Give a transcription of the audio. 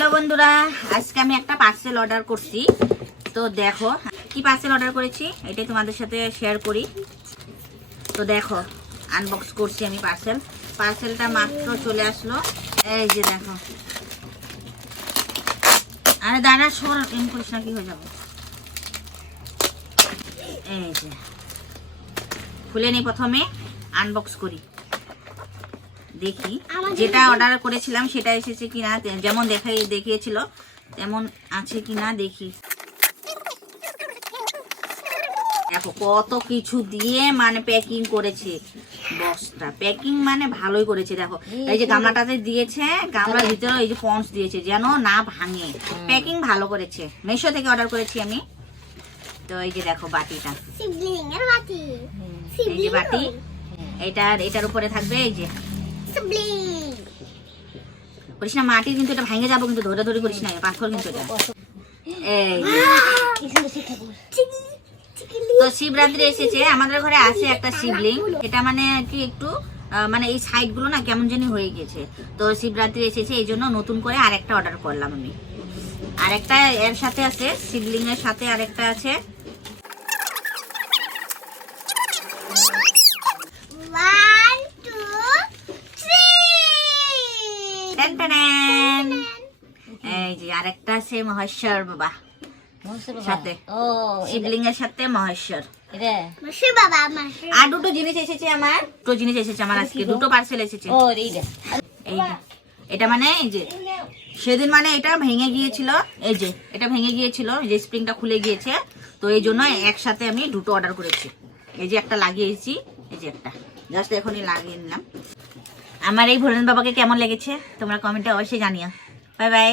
Hello বন্ধুরা, আজকে আমি একটা পার্সেল অর্ডার করছি। তো দেখো কি পার্সেল অর্ডার করেছি, এটাই তোমাদের সাথে শেয়ার করি। তো দেখো আনবক্স করছি আমি পার্সেলটা মাত্র চলে আসলো। এই যে দেখো, আরে দাঁড়া শোন, এম করিস না, কি হয়ে যাবে। এই যে খুলে নি, প্রথমে আনবক্স করি, দেখি যেটা অর্ডার করেছিলাম সেটা এসেছে কিনা, যেমন দেখিয়েছিল তেমন আছে কিনা দেখি। দেখো কত কিছু দিয়ে মানে প্যাকিং করেছে, বক্সটা প্যাকিং মানে ভালোই করেছে। দেখো এই যে গামলাটাতে দিয়েছে, গামলার ভিতরে এই যে পন্স দিয়েছে যেন না ভাঙে, প্যাকিং ভালো করেছে। মিশো থেকে অর্ডার করেছি আমি। তো এই যে দেখো বাটিটা, এই যে বাটি, এটার উপরে থাকবে এই যে করিস না মাটি, কিন্তু এটা ভেঙে যাবো, কিন্তু ধরে ধরে করিস না, পাথর কিন্তু এটা। তো শিবরাত্রি এসেছে, আমাদের ঘরে আছে একটা শিবলিং। এটা মানে কি একটু মানে এই সাইড গুলো না কেমন জানি হয়ে গেছে। তো শিবরাত্রি এসেছে, এই জন্য নতুন করে আরেকটা অর্ডার করলাম আমি। আরেকটা এর সাথে আছে, শিবলিং এর সাথে আরেকটা আছে। এই যে আরেকটা আছে মহেশ্বর বাবা সাথে, শিবলিং এর সাথে মহেশ্বর। আর দুটো জিনিস এসেছে আমার, আজকে দুটো পার্সেল এসেছে। এই যে এটা মানে এই যে সেদিন মানে এটা ভেঙে গিয়েছিল, এই যে এটা ভেঙে গিয়েছিল, যে স্প্রিংটা খুলে গিয়েছে, তো এই জন্য একসাথে আমি দুটো অর্ডার করেছি। এই যে একটা লাগিয়েছি, এই যে একটা জাস্ট এখনই লাগিয়ে নিলাম। আমার এই ভোলেনাথ বাবাকে কেমন লেগেছে তোমরা কমেন্টে অবশ্যই জানিও। Bye bye.